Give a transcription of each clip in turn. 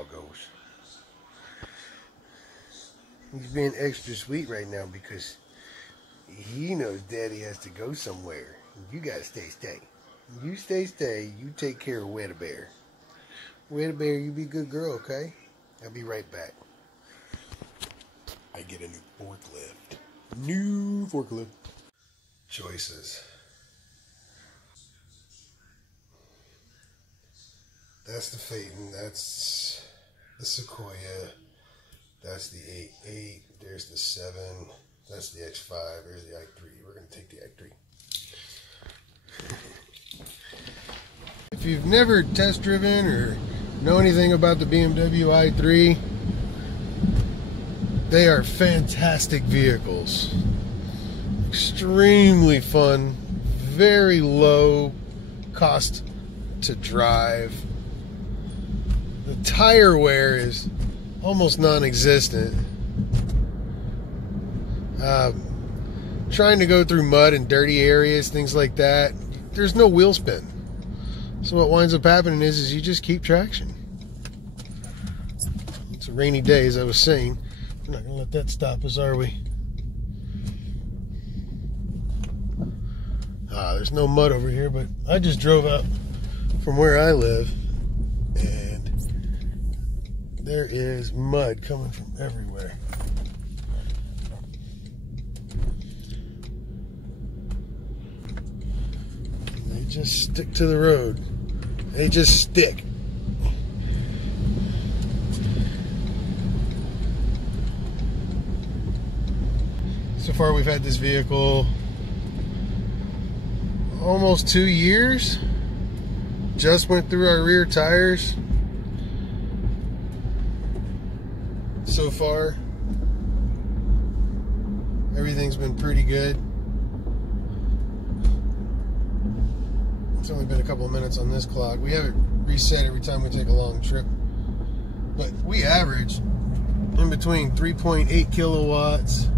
doggos. He's being extra sweet right now because he knows Daddy has to go somewhere. You gotta stay. You stay. You take care of Weta Bear. Weta Bear, you be a good girl, okay? I'll be right back. I get a new forklift. New forklift. Choices. That's the Phaeton. That's the Sequoia. That's the 8.8. There's the 7. That's the X5. There's the i3. We're going to take the i3. If you've never test driven or know anything about the BMW i3, they are fantastic vehicles. Extremely fun. Very low cost to drive. The tire wear is almost non-existent. Trying to go through mud and dirty areas, things like that, there's no wheel spin. So what winds up happening is you just keep traction. It's a rainy day, as I was saying. We're not going to let that stop us, are we? There's no mud over here, but I just drove up from where I live, and there is mud coming from everywhere. They just stick to the road. They just stick. So far we've had this vehicle almost 2 years. Just went through our rear tires. So far, everything's been pretty good. It's only been a couple of minutes on this clock. We have it reset every time we take a long trip. But we average in between 3.8 kilowatts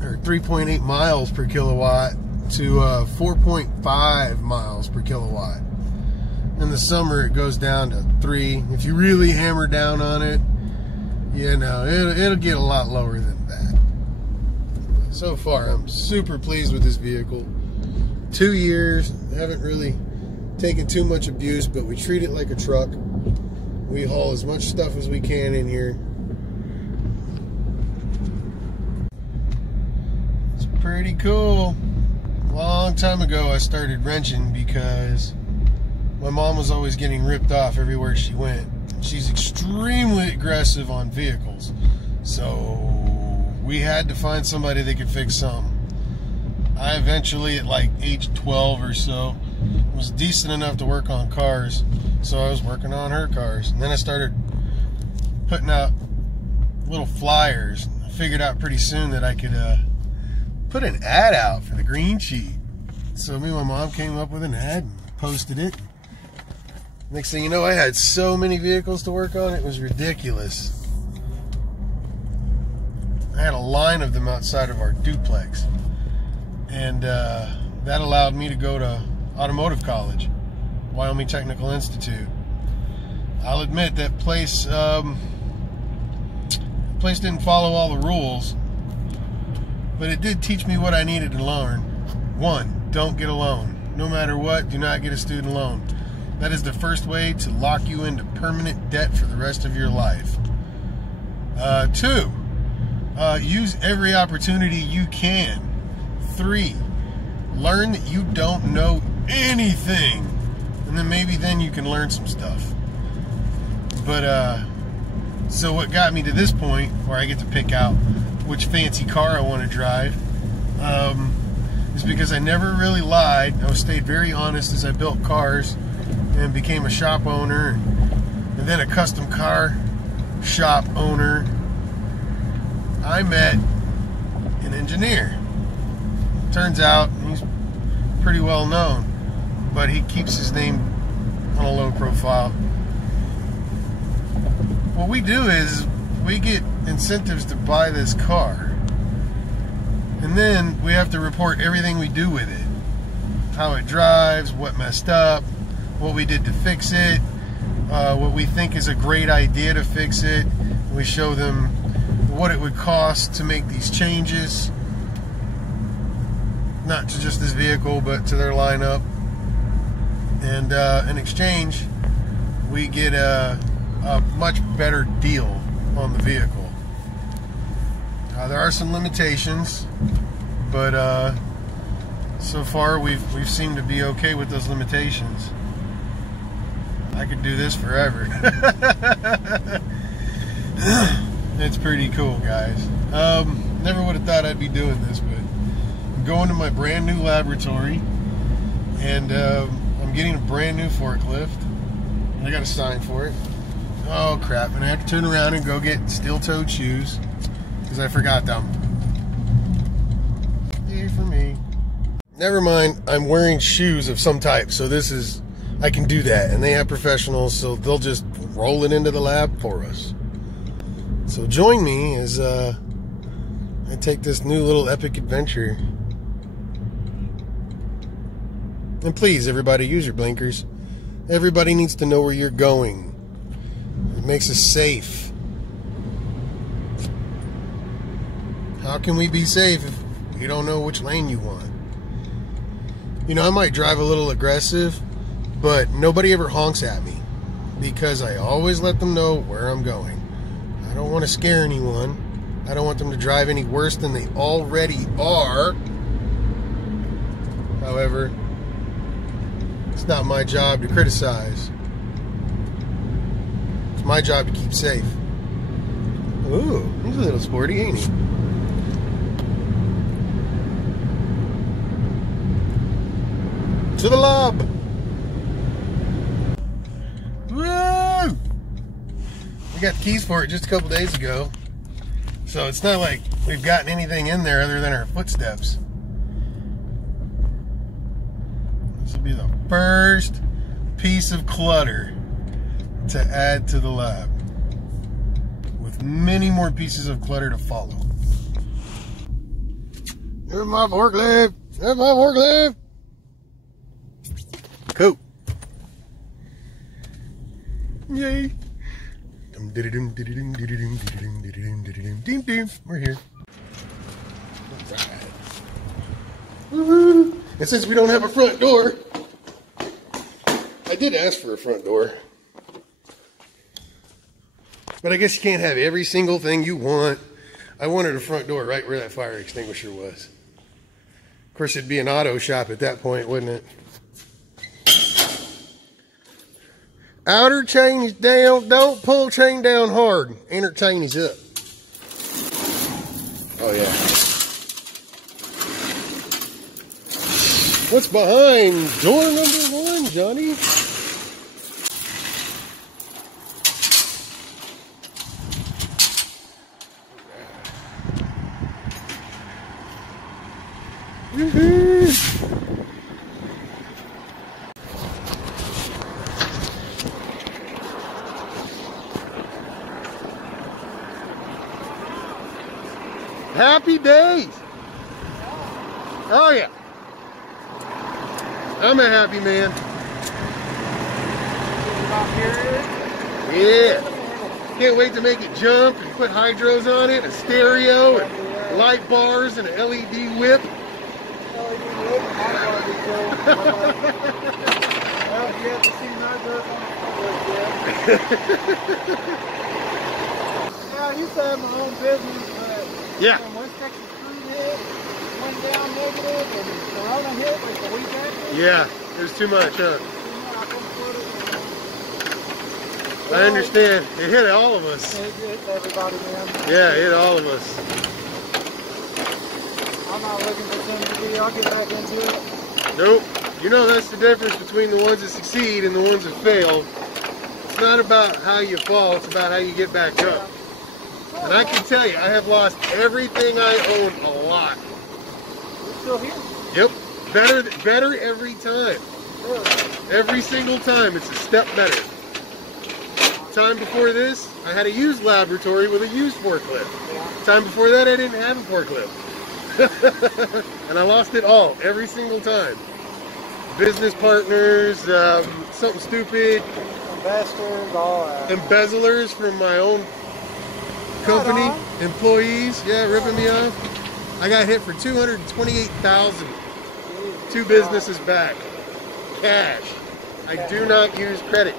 or 3.8 miles per kilowatt to 4.5 miles per kilowatt. In the summer it goes down to 3. If you really hammer down on it, you know, it'll get a lot lower than that. So far I'm super pleased with this vehicle. 2 years, haven't really taken too much abuse, but we treat it like a truck. We haul as much stuff as we can in here. It's pretty cool. A long time ago I started wrenching because my mom was always getting ripped off everywhere she went. She's extremely aggressive on vehicles, so we had to find somebody that could fix something. I eventually, at like age 12 or so, was decent enough to work on cars, so I was working on her cars. And then I started putting out little flyers. I figured out pretty soon that I could put an ad out for the green sheet. So me and my mom came up with an ad and posted it. Next thing you know, I had so many vehicles to work on, it was ridiculous. I had a line of them outside of our duplex. And that allowed me to go to automotive college, Wyoming Technical Institute. I'll admit that place didn't follow all the rules, but it did teach me what I needed to learn. 1, don't get a loan. No matter what, do not get a student loan. That is the first way to lock you into permanent debt for the rest of your life. 2, use every opportunity you can. 3, learn that you don't know anything, and then maybe then you can learn some stuff. But so what got me to this point where I get to pick out which fancy car I want to drive is because I never really lied. I stayed very honest as I built cars and became a shop owner and then a custom car shop owner. I met an engineer. Turns out he's pretty well known, but he keeps his name on a low profile. What we do is we get incentives to buy this car, and then we have to report everything we do with it. How it drives, what messed up, what we did to fix it, what we think is a great idea to fix it. We show them what it would cost to make these changes, not to just this vehicle, but to their lineup. And in exchange, we get a much better deal on the vehicle. There are some limitations, but so far we've seemed to be okay with those limitations. I could do this forever. It's pretty cool, guys. Never would have thought I'd be doing this, but I'm going to my brand new laboratory, and I'm getting a brand new forklift. I got to sign for it. Oh crap, and I have to turn around and go get steel-toed shoes because I forgot them. Yay for me. Never mind, I'm wearing shoes of some type, so this is, I can do that, and they have professionals, so they'll just roll it into the lab for us. So join me as I take this new little epic adventure. And please, everybody, use your blinkers. Everybody needs to know where you're going. It makes us safe. How can we be safe if you don't know which lane you want? You know, I might drive a little aggressive, but nobody ever honks at me because I always let them know where I'm going. I don't want to scare anyone. I don't want them to drive any worse than they already are. However, it's not my job to criticize. It's my job to keep safe. Ooh, he's a little sporty, ain't he? To the lab! Woo! We got the keys for it just a couple days ago. So it's not like we've gotten anything in there other than our footsteps. This will be the first piece of clutter to add to the lab, with many more pieces of clutter to follow. There's my forklift! There's my forklift! Cool. Yay! We're here. Woohoo! And since we don't have a front door, I did ask for a front door. But I guess you can't have every single thing you want. I wanted a front door right where that fire extinguisher was. Of course, it'd be an auto shop at that point, wouldn't it? Outer chain is down. Don't pull chain down hard. Inner chain is up. Oh, yeah. What's behind door number 1, Johnny? Happy days. Oh yeah. I'm a happy man. Yeah. Can't wait to make it jump and put hydros on it, a stereo, and light bars, and an LED whip. I used to have my own business, but yeah. Once Texas crude hit, went down negative, and Corona hit like the week after. Yeah, there's too much, huh? I understand. It hit all of us. It hit everybody, man. Yeah, it hit all of us. I'm not looking for something to do. I'll get back into it. Nope. You know, that's the difference between the ones that succeed and the ones that fail. It's not about how you fall, it's about how you get back up. And I can tell you, I have lost everything I own a lot. We're still here. Yep. Better every time. Really? Every single time, it's a step better. Time before this, I had a used laboratory with a used forklift. Yeah. Time before that, I didn't have a forklift. And I lost it all, every single time. Business partners, something stupid, investors, all that. Embezzlers from my own company, employees, yeah, ripping me off. I got hit for $228,000. 2 businesses back. Cash. I do not use credit.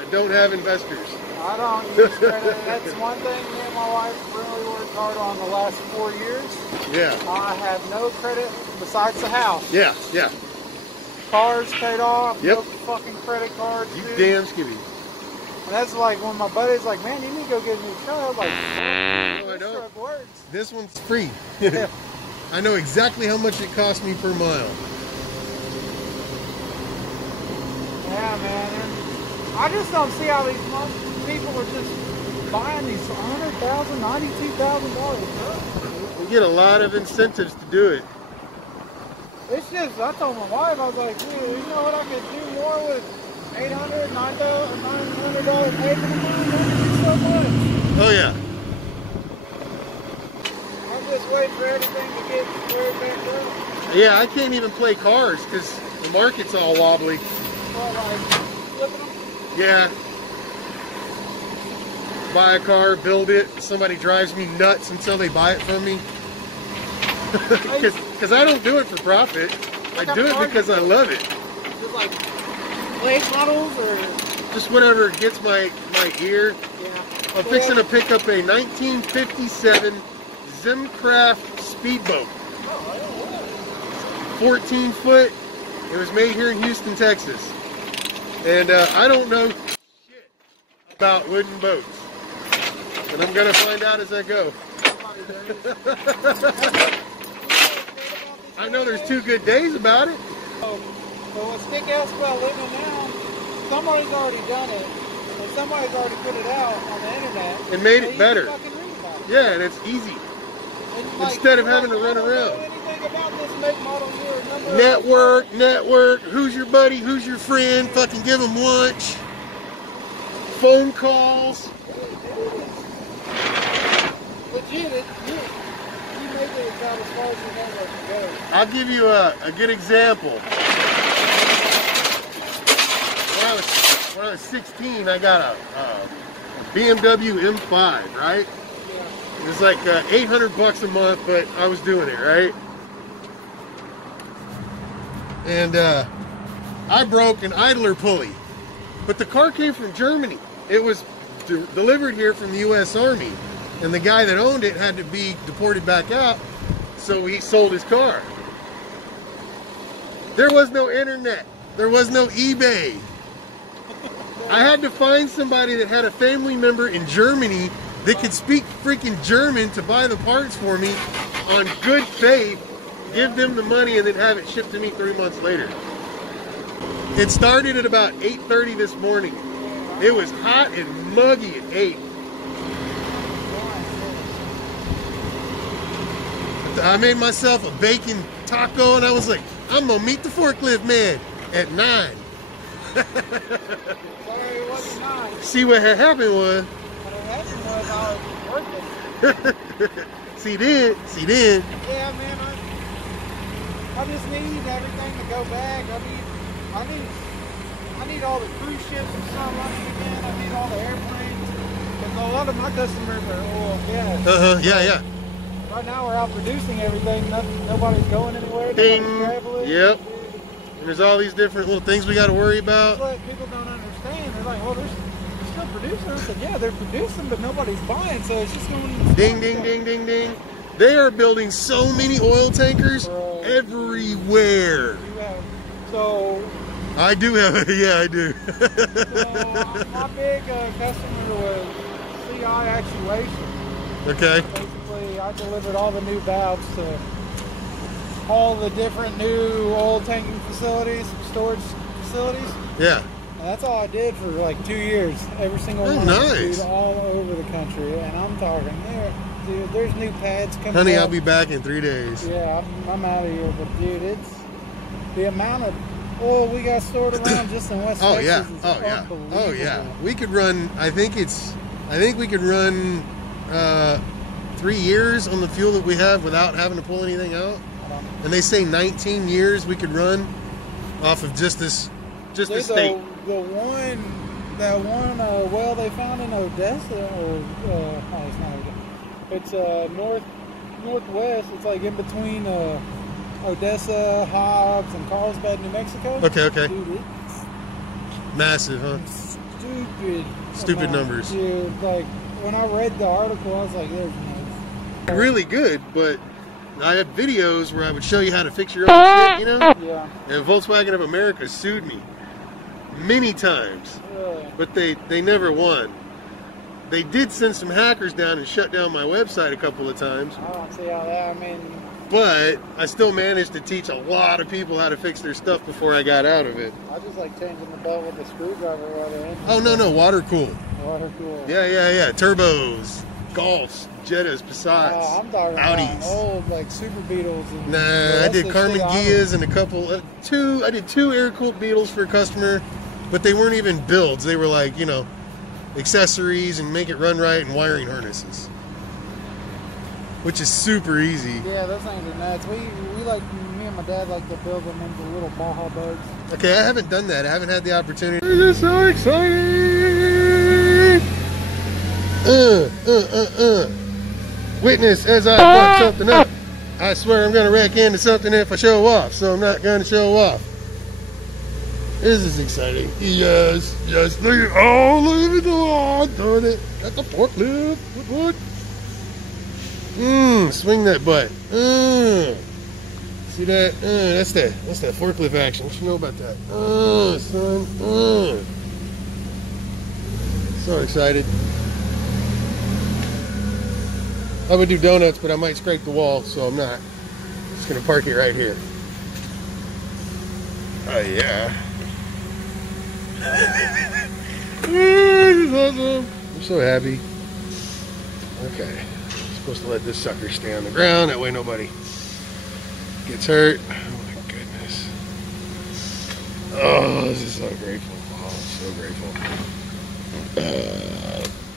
I don't have investors. I don't use credit. That's one thing me and my wife really worked hard on the last 4 years. Yeah. I have no credit besides the house. Yeah, yeah. Cars paid off. Yep. No fucking credit cards. You dude. damn skivvy. And that's like when my buddy's like, man, you need to go get a new truck. I'm like, No, I this don't. truck works. This one's free. Yeah. I know exactly how much it cost me per mile. Yeah, man. And I just don't see how these people are just buying these $100,000, $92,000 trucks. We get a lot of incentives to do it. It's just, I told my wife, I was like, dude, you know what I could do more with $800, $900 pay for the money? That would be so much. Oh yeah. I'm just waiting for everything to get squared back up. Yeah, I can't even play cars because the market's all wobbly. Well, like, flipping them. Yeah. Buy a car, build it. Somebody drives me nuts until they buy it from me. Because I don't do it for profit. I do it because I love it. Just like late models or? Just whatever gets my ear. Yeah. I'm fixing to pick up a 1957 Zimcraft speedboat. 14 foot. It was made here in Houston, Texas. And I don't know shit about wooden boats. And I'm going to find out as I go. I know there's 2 good days about it. So what's kick-ass about living now, somebody's already done it, and somebody's already put it out on the internet. And made it so better. You can fucking read about it. Yeah, and it's easy. And like, Instead of having to run I don't around. know anything about this make, model, year, number. Network, who's your buddy, who's your friend, fucking give them lunch. Phone calls. Legit, you make it about as far as your network can go. I'll give you a good example. When I was 16, I got a BMW M5, right? Yeah. It was like $800 a month, but I was doing it, right? And I broke an idler pulley, but the car came from Germany. It was delivered here from the U.S. Army, and the guy that owned it had to be deported back out, so he sold his car. There was no internet. There was no eBay. I had to find somebody that had a family member in Germany that could speak freaking German to buy the parts for me on good faith, give them the money, and then have it shipped to me 3 months later. It started at about 8:30 this morning. It was hot and muggy at 8. I made myself a bacon taco, and I was like, I'm gonna meet the forklift man at 9. Sorry, it wasn't mine. See, what had happened was, What happened was I was working. see then. Yeah, man, I just need everything to go back. I need all the cruise ships to start running again. I need all the airplanes. Because a lot of my customers are oil and gas. Yeah. Right now we're out producing everything. Nobody's going anywhere. Ding. Nobody's traveling. Yep. And there's all these different little things we got to worry about. That's what people don't understand. They're like, well, they're still producing. I said, yeah, they're producing, but nobody's buying, so it's just going to Ding. They are building so many oil tankers everywhere. So I do have, yeah, I do. So my big customer was CI Actuation. Okay. Basically, I delivered all the new valves to all the different new oil tanking facilities, storage facilities. Yeah. And that's all I did for like 2 years. Every single one. Nice. Dude, all over the country. And I'm talking there. Dude, there's new pads coming Honey, up. I'll be back in 3 days. Yeah, I'm out of here. But dude, it's the amount of oil we got stored around just in West Texas is unbelievable. Oh yeah. We could run, I think we could run 3 years on the fuel that we have without having to pull anything out. And they say 19 years we could run off of just this state. The one that one well they found in Odessa, or oh, it's not Odessa. It's northwest. It's like in between Odessa, Hobbs, and Carlsbad, New Mexico. Okay. Dude, it's Massive, huh? Stupid numbers. Dude, like when I read the article, I was like, "There's no." Really good, but I had videos where I would show you how to fix your own shit, you know? Yeah. And Volkswagen of America sued me many times, Really? but they never won. They did send some hackers down and shut down my website a couple of times, I don't see how that. I mean, but I still managed to teach a lot of people how to fix their stuff before I got out of it. I just like changing the belt with a screwdriver while they're in. Oh, no, water cool. Water cool. Yeah. Turbos, Golfs, Jettas, Passats, I'm talking Audis. about old, like Super Beetles. And Nah, I did Carmen Gias and a couple, I did two air-cooled Beetles for a customer, but they weren't even builds. They were like, you know, accessories and make it run right and wiring harnesses, which is super easy. Yeah, those things are nuts. We like, me and my dad like to build them into little Baja bugs. Okay, I haven't done that. I haven't had the opportunity. This is so exciting! Witness as I fuck something up. I swear I'm gonna wreck into something if I show off, so I'm not gonna show off. This is exciting. Yes, look at the lawn, darn it. Got the forklift. What? Swing that butt. See that? That's that forklift action. What you know about that? Son. So excited. I would do donuts, but I might scrape the wall, so I'm not. Just gonna park it right here. Oh yeah. This is awesome. I'm so happy. Okay. I'm supposed to let this sucker stay on the ground. That way nobody gets hurt. Oh my goodness. Oh, this is so grateful. Oh, I'm so grateful.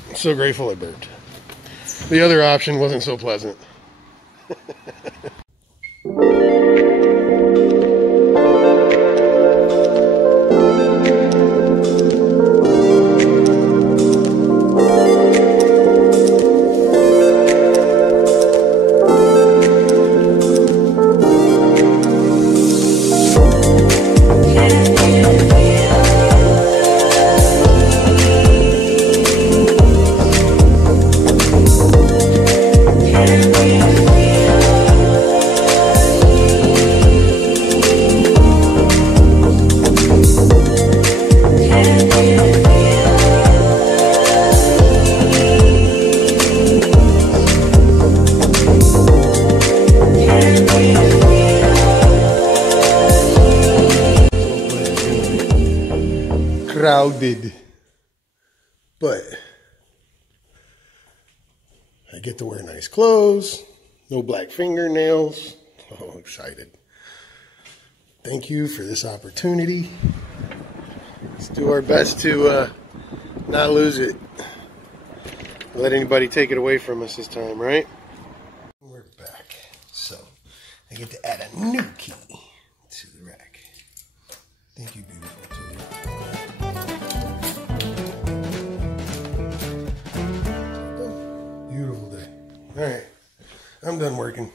I'm so grateful I burped. The other option wasn't so pleasant. Crowded, but I get to wear nice clothes, no black fingernails. Oh, excited. Thank you for this opportunity. Let's do our best to not lose it. Let anybody take it away from us this time, right? We're back. So I get to add a new key to the rack. Thank you, beautiful. Beautiful day. All right, I'm done working.